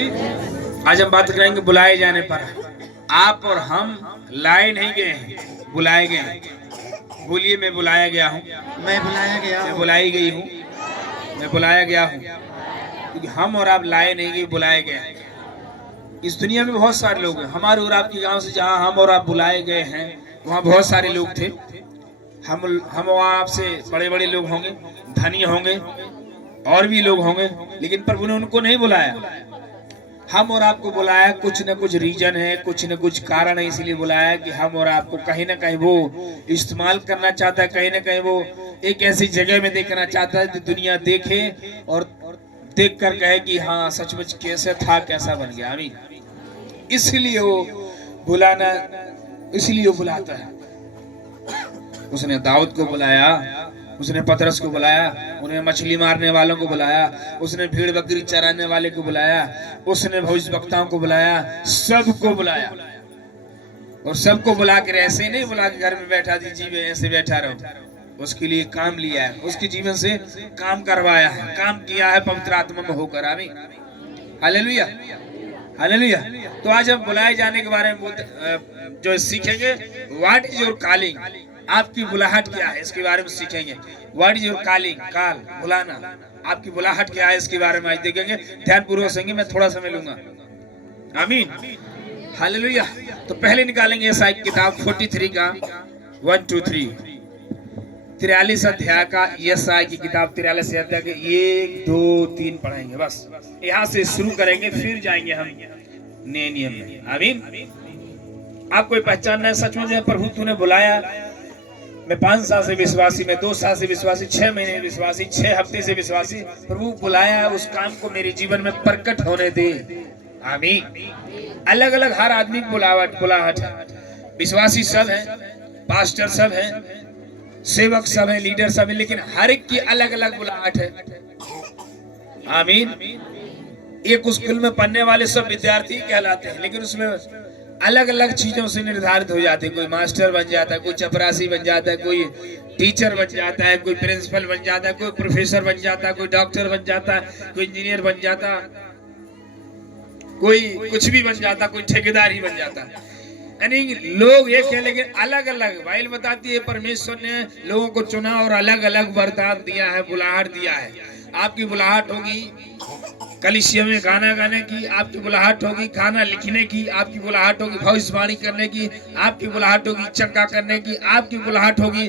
आज हम बात करेंगे बुलाए जाने पर। आप और हम लाए नहीं गए हैं, बुलाए गए हैं। बोलिए, मैं बुलाया गया हूँ, मैं बुलाया गया मैं हूँ, बुलाई गई हूँ, मैं बुलाया गया हूँ। क्योंकि हम और आप लाए नहीं गए, बुलाए गए हैं। इस दुनिया में बहुत सारे लोग हैं। हमारे और आपके गांव से जहाँ हम और आप बुलाए गए हैं वहाँ बहुत सारे लोग थे। हम और आपसे बड़े बड़े लोग होंगे, धनी होंगे, और भी लोग होंगे, लेकिन प्रभु ने उनको नहीं बुलाया। हम और आपको बुलाया, कुछ न कुछ रीजन है, कुछ न कुछ कारण है, इसीलिए बुलाया कि हम और आपको कहीं ना कहीं वो इस्तेमाल करना चाहता है, कहीं ना कहीं वो एक ऐसी जगह में देखना चाहता है कि दुनिया देखे और देख कर कहे कि हाँ सचमुच कैसे था, कैसा बन गया। आमीन। इसलिए वो बुलाना, इसलिए वो बुलाता है। उसने दाऊद को बुलाया, उसने पतरस को बुलाया, उन्हें मछली मारने वालों को बुलाया, उसने भीड़ बकरी चराने वाले को बुलाया, उसने भविष्यवक्ताओं को बुलाया, सबको बुलाया। और सबको बुला कर ऐसे नहीं बुला के घर में बैठा दीजिए, ऐसे बैठा रहो। उसके लिए काम लिया है, उसके जीवन से काम करवाया है, काम किया है पवित्र आत्मा में होकर। आमीन, हालेलुया, हालेलुया। तो आज हम बुलाए जाने के बारे में जो सीखेंगे, व्हाट इज योर कॉलिंग, आपकी बुलाहट क्या है, इसके बारे में सीखेंगे। What is your calling, call, बुलाना, आपकी बुलाहट क्या है, इसके बारे में आज देखेंगे। ध्यान पूर्वक सुनेंगे, मैं थोड़ा समय लूंगा। आमीन, हालेलुया। तो पहले निकालेंगे यशायाह की किताब 43 का 1 2 3, 43 अध्याय का, यशायाह की किताब 43 अध्याय के 1 2 3 पढ़ेंगे। बस यहाँ से शुरू करेंगे, फिर जाएंगे हम नए नियम में। आमीन। आपको पहचानना है, सच में प्रभु तूने बुलाया। मैं 5 साल से विश्वासी, मैं 2 साल से विश्वासी, 6 महीने विश्वासी, 6 हफ्ते से विश्वासी। प्रभु बुलाया, उस काम को मेरे जीवन में प्रकट होने दे। आमीन। अलग अलग हर आदमी की बुलाहट है। विश्वासी सब है, पास्टर सब है, सेवक सब है, लीडर सब है, लेकिन हर एक की अलग अलग बुलाहट है। आमीन। एक स्कूल में पढ़ने वाले सब विद्यार्थी कहलाते हैं, लेकिन उसमें अलग अलग चीजों से निर्धारित हो जाते हैं। कोई मास्टर बन जाता है, कोई चपरासी बन जाता है, कोई टीचर बन जाता है, कोई प्रिंसिपल बन जाता है, कोई प्रोफेसर बन जाता है, कोई डॉक्टर बन जाता है, कोई इंजीनियर बन जाता है, कोई कुछ भी बन जाता, कोई ठेकेदार ही बन जाता। यानी लोग एक है लेकिन अलग अलग। बाइबल बताती है परमेश्वर ने लोगों को चुना और अलग अलग वरदान दिया है, बुलाहट दिया है। आपकी बुलाहट होगी कलीसिया में गाना गाने की, आपकी बुलाहट होगी खाना लिखने की, आपकी बुलाहट होगी भविष्यवाणी करने की, आपकी बुलाहट होगी चंगा करने की, आपकी बुलाहट होगी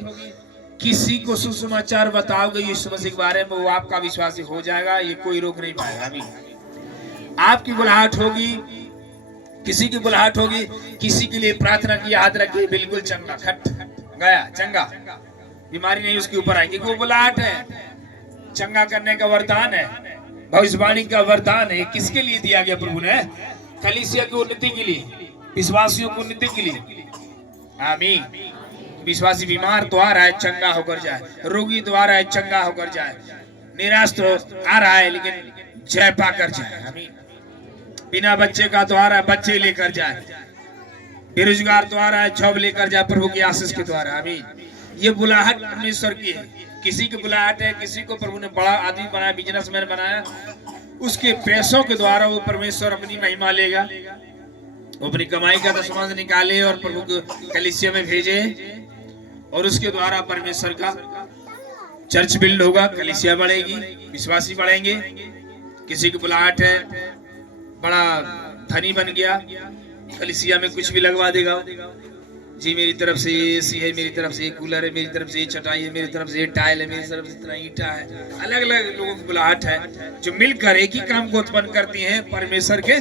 किसी को सुसमाचार बताओगे यीशु मसीह के बारे में, वो आपका विश्वासी हो जाएगा, ये कोई रोक नहीं पाएगा। अभी आपकी बुलाहट होगी, किसी की बुलाहट होगी किसी के लिए प्रार्थना की, याद रखिए बिल्कुल चंगा, खट गया चंगा, बीमारी नहीं उसके ऊपर आएगी। वो बुलाहट है, चंगा करने का वरदान है, भविष्यवाणी का वरदान है। किसके लिए दिया गया प्रभु ने? कलीसिया की उन्नति के लिए, विश्वासियों की उन्नति के लिए। आमीन। विश्वासी बीमार तो आ रहा है चंगा होकर जाए, रोगी तो आ रहा है चंगा होकर जाए, निराश तो आ रहा है लेकिन जय पाकर जाए। आमीन। बिना बच्चे का तो आ रहा है बच्चे लेकर जाए, बेरोजगार तो आ रहा है जॉब लेकर जाए प्रभु की आशीष के द्वारा। आमीन। ये बुलाहट परमेश्वर की है। किसी की बुलाहट है, किसी को प्रभु ने बड़ा आदमी बनाया, बिजनेसमैन बनाया, उसके पैसों के द्वारा वो परमेश्वर अपनी महिमा लेगा, वो अपनी कमाई का दशमांश निकाले और प्रभु को कलीसिया में भेजे, और उसके द्वारा परमेश्वर का चर्च बिल्ड होगा, कलीसिया बढ़ेगी, विश्वासी बढ़ेंगे। किसी की बुलाहट है, बड़ा धनी बन गया, कलीसिया में कुछ भी लगवा देगा जी, मेरी तरफ से एसी है, मेरी तरफ से कूलर है, मेरी तरफ से चटाई है, मेरी तरफ से टाइल है, मेरी तरफ से इतना ईंटा है। अलग अलग लोगों की बुलाहट है जो मिलकर एक ही काम को उत्पन्न करती हैं, परमेश्वर के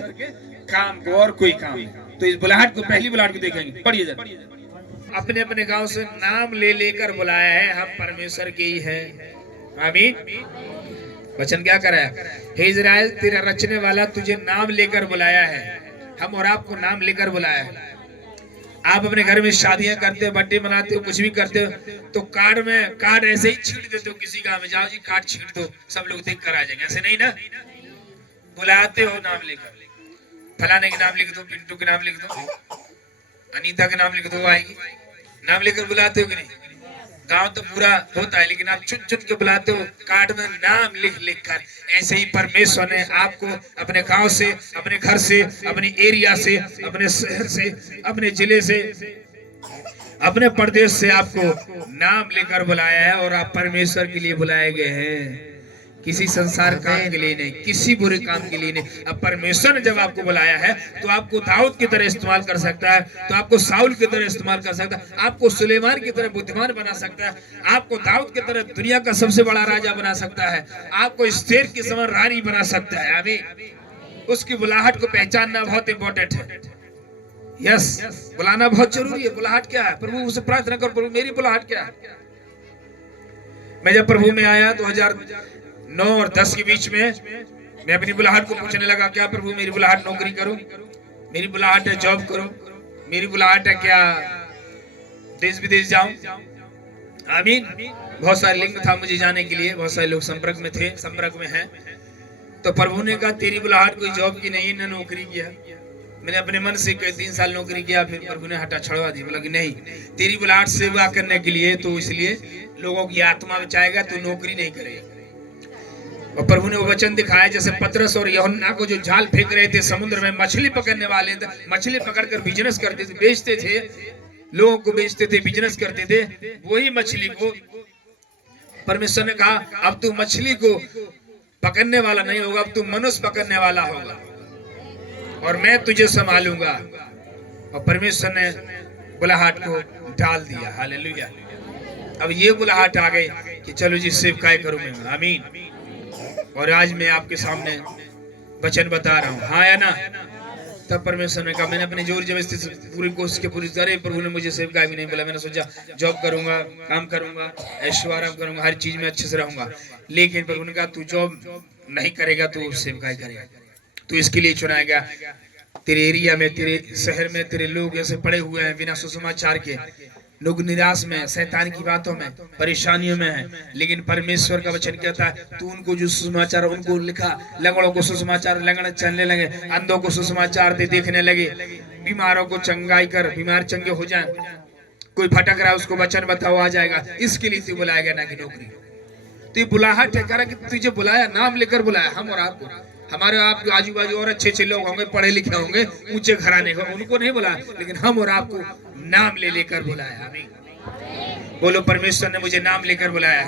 काम को, और कोई काम नहीं। तो इस बुलाहट को, पहली बुलाहट को देखेंगे, पढ़िए जरा। अपने अपने गांव से नाम ले लेकर बुलाया है, हम परमेश्वर के ही है। आमीन। वचन क्या करा है? हे इज़राइल, तेरा रचने वाला तुझे नाम लेकर बुलाया है। हम और आपको नाम लेकर बुलाया है। आप अपने घर में शादियां करते हो, बर्थडे मनाते हो, कुछ भी करते हो, तो कार्ड ऐसे ही छींट देते हो। किसी गांव में जाओ जी, कार्ड छींट दो, सब लोग देख कर आ जाएंगे, ऐसे नहीं ना। बुलाते हो नाम लेकर, फलाने के नाम लिख दो, पिंटू के नाम लिख दो, अनीता के नाम लिख दो, आएगी। नाम लेकर बुलाते हो कि नहीं? गांव तो पूरा होता है, लेकिन आप चुन चुन के बुलाते हो, कार्ड में नाम लिख लिख कर। ऐसे ही परमेश्वर ने आपको अपने गांव से, अपने घर से, अपने एरिया से, अपने शहर से, अपने जिले से, अपने प्रदेश से आपको नाम लेकर बुलाया है, और आप परमेश्वर के लिए बुलाए गए हैं, किसी संसार काम के लिए नहीं, किसी बुरे काम के लिए नहीं। अब परमेश्वर ने जब आपको बुलाया है तो आपको दाऊद की तरह इस्तेमाल कर सकता है, तो आपको साउल की तरह इस्तेमाल कर सकता है, आपको सुलेमान की तरह बुद्धिमान बना सकता है, आपको दाऊद की तरह दुनिया का सबसे बड़ा राजा बना सकता है, आपको स्टेट की समान रानी बना सकता है। अभी उसकी बुलाहट को पहचानना बहुत इंपॉर्टेंट है। यस, बुलाना बहुत जरूरी है। बुलाहट क्या है? प्रभु से प्रार्थना कर, प्रभु मेरी बुलाहट क्या है? मैं जब प्रभु में आया 2009 और 10 के बीच में, मैं अपनी बुलाहट को पूछने लगा, क्या प्रभु मेरी बुलाहट नौकरी करूं, मेरी बुलाहट है जॉब करूं, मेरी बुलाहट है क्या देश विदेश जाऊं? आमीन। बहुत सारे लिंक था मुझे जाने के लिए, बहुत सारे लोग संपर्क में थे, संपर्क में हैं। तो प्रभु ने कहा तेरी बुलाहट कोई जॉब की नहीं, न नौकरी किया। मैंने अपने मन से कई 3 साल नौकरी किया, फिर प्रभु ने हटा छड़वा दी, बोला कि नहीं, तेरी बुलाहट सेवा करने के लिए, तो इसलिए लोगों की आत्मा बचाएगा, तो नौकरी नहीं करेगा। और प्रभु ने वो वचन दिखाया, जैसे पतरस और यूहन्ना को जो जाल फेंक रहे थे समुद्र में, मछली पकड़ने वाले थे, मछली पकड़कर बिजनेस करते थे, बेचते थे, लोगों को बेचते थे, बिजनेस करते थे, वही मछली को परमेश्वर ने कहा अब तू मछली को पकड़ने वाला नहीं होगा, अब तू मनुष्य पकड़ने वाला होगा, और मैं तुझे संभालूंगा। और परमेश्वर ने बुलाहट को डाल दिया। हालेलुया। अब ये बुलाहट आ गई कि चलो जी सेवकाई करूं मैं। आमीन। और आज मैं आपके सामने वचन बता रहा हूँ, हाँ या ना? तब परमेश्वर ने कहा, मैंने अपनी जोर जबरदस्ती से पूरी कोशिश की, पूरी करे, प्रभु ने मुझे सेवकाई भी नहीं बोला। मैंने सोचा जॉब करूंगा, काम करूंगा, ऐश्वर्य करूंगा, हर चीज में अच्छे से रहूंगा, लेकिन प्रभु ने कहा तू जॉब नहीं करेगा, तू सेवकाई करेगा, तू इसके लिए चुनाया गया। तेरे एरिया में, तेरे शहर में तेरे लोग ऐसे पड़े हुए हैं बिना सुसमाचार के, लोग निराश में, शैतान की बातों में, परेशानियों में हैं, लेकिन परमेश्वर का वचन कहता है तू उनको जो सुसमाचार, उनको लिखा, लंगड़ों को सुसमाचार, लंगड़ चलने लगे, अंधों को सुसमाचार दे देखने लगे, बीमारों को चंगाई कर, बीमार चंगे हो जाए, कोई भटक रहा है उसको वचन बताओ आ जाएगा। इसके लिए तू बुलाया गया, ना कि नौकरी। तो ये बुलाहट है, कह कि तुझे बुलाया, नाम लेकर बुलाया। हम और आपको, हमारे आपके आजू बाजू और अच्छे अच्छे लोग होंगे, पढ़े लिखे होंगे, ऊंचे घराने के, उनको नहीं बुलाया, लेकिन हम और आपको नाम ले लेकर बुलाया। आमीन। बोलो परमेश्वर ने मुझे नाम लेकर बुलाया,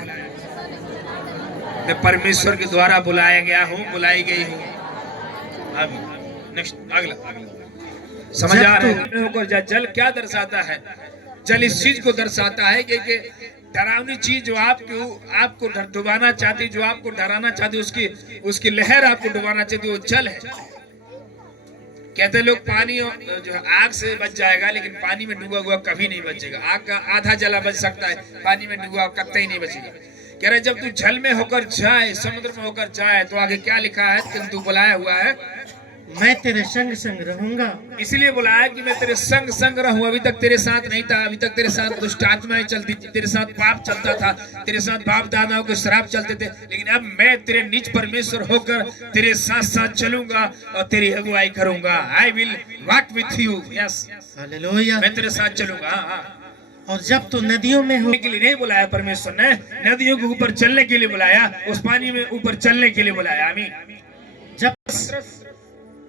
मैं परमेश्वर के द्वारा बुलाया गया हूँ, बुलाई गई हूँ। आमीन। नेक्स्ट, अगला समझ आ रहा है? जल क्या दर्शाता है? जल इस चीज को दर्शाता है कि डरावनी चीज जो आपको डुबाना चाहती, जो आपको डराना चाहती, उसकी लहर आपको डुबाना चाहती, वो जल है। कहते लोग पानी जो आग से बच जाएगा, लेकिन पानी में डूबा हुआ कभी नहीं बचेगा। आग का आधा जला बच सकता है, पानी में डूबा कतई नहीं बचेगा। कह रहे जब तू जल में होकर जाए, समुद्र में होकर जाए, तो आगे क्या लिखा है कि तू बुलाया हुआ है, मैं तेरे संग संग रहूंगा। इसलिए बुलाया कि मैं तेरे संग संग रहूं। अभी तक तेरे साथ नहीं था, अभी तक तेरे साथ दुष्ट आत्माएं चलती थी, तेरे साथ पाप चलता था, तेरे साथ बाप दादाओं के श्राप चलते थे, लेकिन अब मैं तेरे निज परमेश्वर होकर तेरे साथ साथ चलूंगा और तेरी अगुवाई करूंगा। I will walk with you. Yes, hallelujah. मैं तेरे साथ चलूंगा। और जब तू नदियों में हो, के लिए नहीं बुलाया परमेश्वर ने, नदियों के ऊपर चलने के लिए बुलाया, उस पानी में ऊपर चलने के लिए बुलाया। आमीन। जब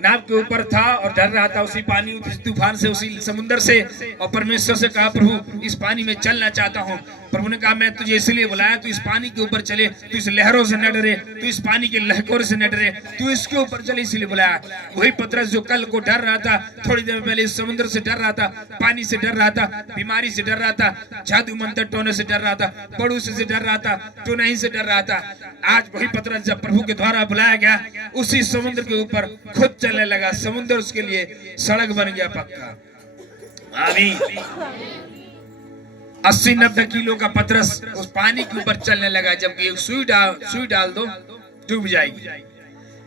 नाव के ऊपर था और डर रहा था उसी पानी, उस तूफान से, उसी समुद्र से, और परमेश्वर से कहा प्रभु इस पानी में चलना चाहता हूँ। प्रभु ने कहा मैं तुझे इसलिए बुलाया, तू इस पानी के ऊपर चले, तू इस लहरों से न डरे, तू इस पानी के लहकों से न डरे, तू इसके ऊपर चले, इसलिए बुलाया। वही पतरस जो कल को डर रहा था, थोड़ी देर पहले इस समुद्र से डर रहा था, पानी से डर रहा था, बीमारी से डर रहा था, जादू मंत्र टोने से डर रहा था, पड़ोसी से डर रहा था, टोनाई से डर रहा था, आज वही पतरस जब प्रभु के द्वारा बुलाया गया, उसी समुद्र के ऊपर खुद चलने लगा। समुद्र उसके लिए सड़क बन गया पक्का। आमीन। 80-90 किलो का पतरस उस पानी के ऊपर चलने लगा, जबकि एक सुई डाल दो डूब जाएगी,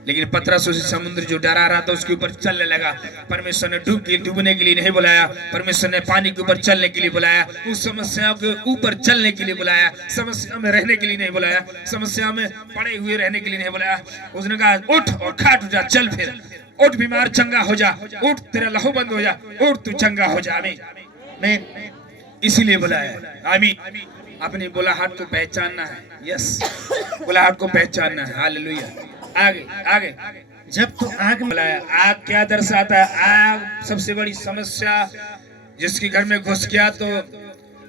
लेकिन पतरस उस समुद्र जो डरा रहा था उसके ऊपर चलने लगा। परमेश्वर ने डूबने के लिए नहीं बुलाया, परमेश्वर ने पानी के ऊपर चलने के लिए बुलाया, उस समस्याओं के ऊपर चलने के लिए बुलाया, समस्या में रहने के लिए नहीं बुलाया, समस्या में पड़े हुए रहने के लिए नहीं बुलाया। उसने कहा उठ और खाट उठ जा, चल फिर उठ, बीमार चंगा हो जा, उठ तेरा लहू बंद हो जा, उठ तू चंगा हो जा। आमीन। इसीलिए बुलाया। आमीन। अपनी बुलाहट को पहचानना है। यस, बुलाहट को पहचानना है। हालेलुया। आगे आगे। जब तू आग में बुलाया। आग क्या दर्शाता है? आग सबसे बड़ी समस्या, जिसके घर में घुस गया तो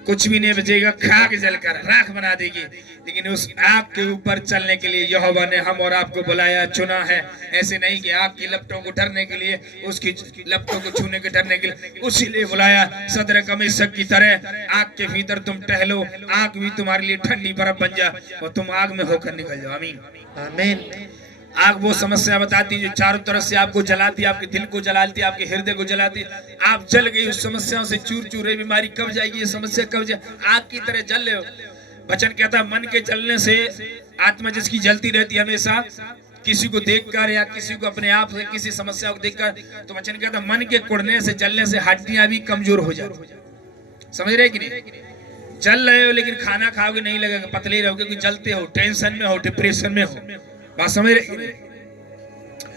कुछ भी नहीं बचेगा, खाक जलकर राख बना देगी। लेकिन उस आग के ऊपर चलने के लिए यहोवा ने हम और आपको बुलाया, चुना है। ऐसे नहीं कि आग की लपटों को डरने के लिए, उसकी लपटों को छूने के डरने के लिए, उसी लिए बुलाया। सदरक मेशक की तरह आग के भीतर तुम टहलो, आग भी तुम्हारे लिए ठंडी बर्फ बन जाए और तुम आग में होकर निकल जाओ। आमीन आमीन। आग वो समस्या बताती है जो चारों तरफ से आपको जलाती है, आपके दिल को जलाती है, आपके हृदय को जलाती है। आप जल गई उस समस्याओं से चूर चूर। बीमारी कब जाएगी, ये समस्या कब जाए? आग की तरह जल रहे हो। वचन कहता है मन के जलने से, आत्मा जिसकी जलती रहती है हमेशा, किसी को देखकर या किसी को अपने आप से किसी समस्या को देखकर, तो वचन कहता है मन के कुड़ने से, जलने से हड्डियां भी कमजोर हो जाती। समझ रहे कि नहीं? जल रहे हो लेकिन खाना खाओगे नहीं लगेगा, पतले रहोगे, क्योंकि जलते हो, टेंशन में हो, डिप्रेशन में हो। बात समझ रहे?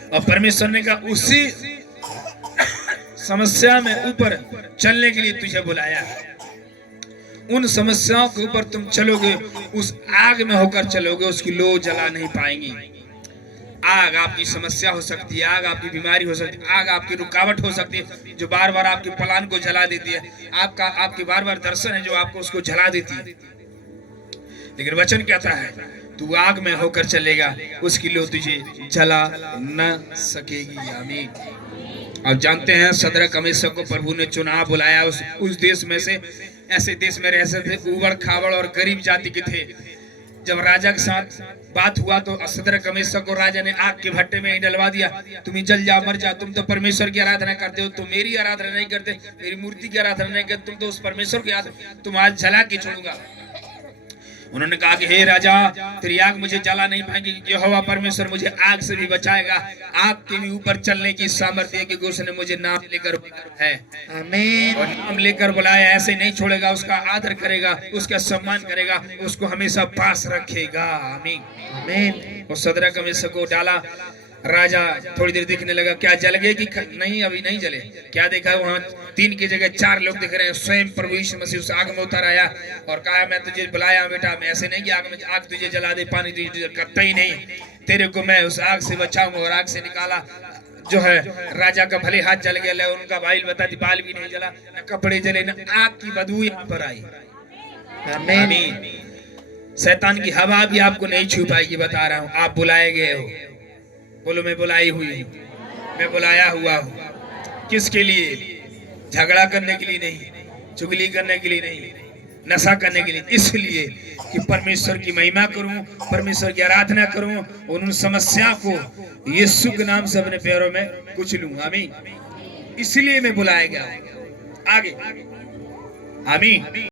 और परमेश्वर ने कहा उसी समस्या में ऊपर चलने के लिए तुझे बुलाया। उन समस्याओं के ऊपर तुम चलोगे, उस आग में होकर चलोगे, उसकी लो जला नहीं पाएंगी। आग आपकी समस्या हो सकती है, आग आपकी बीमारी हो सकती है, आग आपकी रुकावट हो सकती है जो बार बार आपके प्लान को जला देती है। आपकी बार बार दर्शन है जो आपको उसको जला देती है। लेकिन वचन कहता है तू आग में होकर चलेगा, उसकी लो तुझे जला न सकेगी। आमीन। आप जानते हैं सदरक मेशक को प्रभु ने चुना, बुलाया उस देश में से। ऐसे देश में रहते थे उबड़ खाबड़ और गरीब जाति के थे। जब राजा के साथ बात हुआ तो सदरक मेशक को राजा ने आग के भट्टे में ही डलवा दिया। तुम ही जल जाओ, मर जाओ। तुम तो परमेश्वर की आराधना करते हो, तुम मेरी आराधना नहीं करते, मेरी मूर्ति की आराधना नहीं करते, तुम तो उस परमेश्वर की आराधना, तुम आज जला के छोड़ूंगा। उन्होंने कहा कि हे राजा, तेरी आग मुझे जला नहीं पाएगी, यहोवा परमेश्वर मुझे आग से भी बचाएगा। आग के भी ऊपर चलने की सामर्थ्य है, क्योंकि उसने मुझे नाम लेकर है। आमीन। और नाम लेकर बुलाया, ऐसे नहीं छोड़ेगा, उसका आदर करेगा, उसका सम्मान करेगा, उसको हमेशा पास रखेगा। आमीन आमीन। और सदरक मेशक को डाला। राजा थोड़ी देर देखने लगा, क्या जल गए कि नहीं? अभी नहीं जले। क्या देखा? वहां 3 की जगह 4 लोग दिख रहे हैं। स्वयं प्रभु यीशु मसीह उस आग में उतर आया और कहा मैं तुझे बुलाया बेटा, मैं ऐसे नहीं कि आग तुझे जला दे, पानी तुझे करता ही नहीं, तेरे को मैं उस आग से बचाऊंगा। और आग से निकाला जो है, राजा का भले हाथ जल गया, उनका बाल बताती बाल भी नहीं जला, न कपड़े जले, न आग की बदबू यहाँ पर आई। आमीन। शैतान की हवा भी आपको नहीं छू पाएगी, बता रहा हूँ। आप बुलाए गए हो। बोलो मैं बुलाई हुई हूँ, मैं बुलाया हुआ हूँ। किसके लिए? झगड़ा करने के लिए नहीं, चुगली करने के लिए नहीं, नशा करने के लिए, इसलिए कि परमेश्वर की महिमा करूं, परमेश्वर की आराधना करूं और उन समस्या को यीशु के नाम से अपने पैरों में कुचलूं। आमीन। इसलिए मैं बुलाया गया। आगे। आमीन।